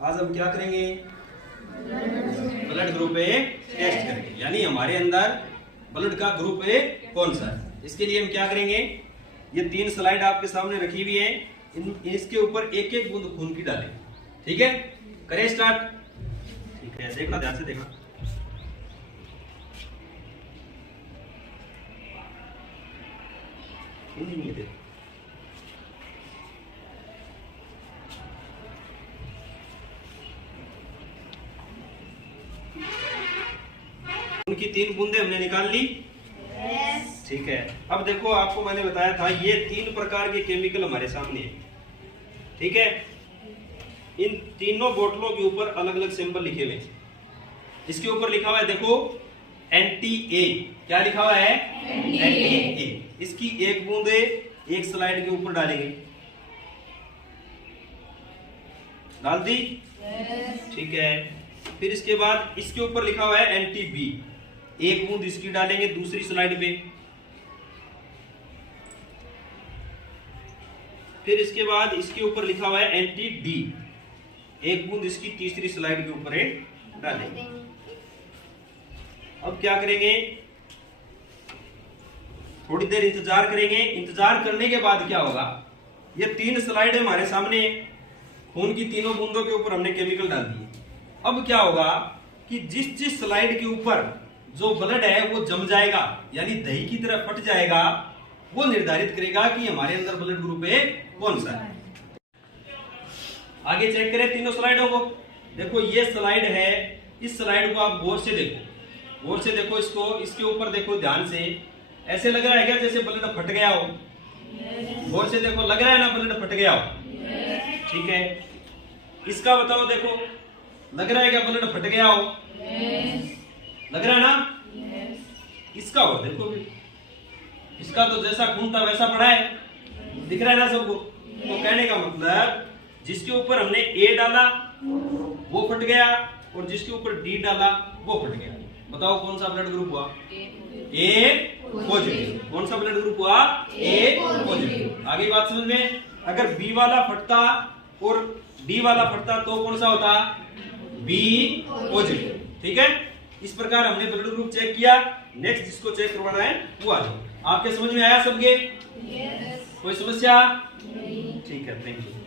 आज हम क्या करेंगे? ब्लड ग्रुप ए टेस्ट करेंगे, यानी हमारे अंदर ब्लड का ग्रुप ए कौन सा है। इसके लिए हम क्या करेंगे, ये 3 स्लाइड आपके सामने रखी हुई है, इसके ऊपर एक एक बूंद खून की डालें। ठीक है, करें स्टार्ट। ठीक है, देखना ध्यान से देखना। उनकी 3 बूंदे हमने निकाल ली। ठीक है, अब देखो आपको मैंने बताया था ये 3 प्रकार के केमिकल हमारे सामने है। ठीक है, इन तीनों बोतलों के ऊपर अलग अलग सिंबल लिखे हुए। इसके ऊपर लिखा हुआ है देखो एंटी ए, क्या लिखा हुआ है? Anti A. इसकी 1 बूंदे एक स्लाइड के ऊपर डालेंगे। डाल दी? ठीक है, फिर इसके बाद इसके ऊपर लिखा हुआ है एंटी बी, 1 बूंद इसकी डालेंगे दूसरी स्लाइड पे। फिर इसके बाद इसके ऊपर लिखा हुआ है एंटी डी, 1 बूंद इसकी तीसरी स्लाइड के ऊपर डालेंगे। अब क्या करेंगे, थोड़ी देर इंतजार करेंगे। इंतजार करने के बाद क्या होगा, ये 3 स्लाइड हमारे सामने, खून की तीनों बूंदों के ऊपर हमने केमिकल डाल दिए। अब क्या होगा कि जिस जिस स्लाइड के ऊपर जो ब्लड है वो जम जाएगा, यानी दही की तरह फट जाएगा, वो निर्धारित करेगा कि हमारे अंदर ब्लड ग्रुप ए कौन सा है। आगे चेक करें तीनों स्लाइडों को। देखो ये स्लाइड है, इस स्लाइड को आप गौर से देखो, गौर से देखो इसको, इसके ऊपर देखो ध्यान से। ऐसे लग रहा है क्या जैसे ब्लड फट गया हो? गौर से देखो, लग रहा है ना ब्लड फट गया हो? ठीक है, इसका बताओ, देखो लग रहा है क्या ब्लड फट गया हो? लग रहा है ना? इसका हो देखो भी, इसका तो जैसा खून था वैसा पड़ा है, दिख रहा है ना सबको। तो कहने का मतलब जिसके ऊपर हमने ए डाला वो फट गया, और जिसके ऊपर डी डाला वो फट गया। बताओ कौन सा ब्लड ग्रुप हुआ? ए पॉजिटिव। कौन सा ब्लड ग्रुप हुआ? ए पॉजिटिव। आगे बात समझ में? अगर बी वाला फटता और डी वाला फटता तो कौन सा होता? B positive. ठीक है, इस प्रकार हमने ब्लड ग्रुप चेक किया। नेक्स्ट जिसको चेक करवाना है वो आ जाओ। आपके समझ में आया सबके? कोई समस्या? ठीक है, थैंक यू।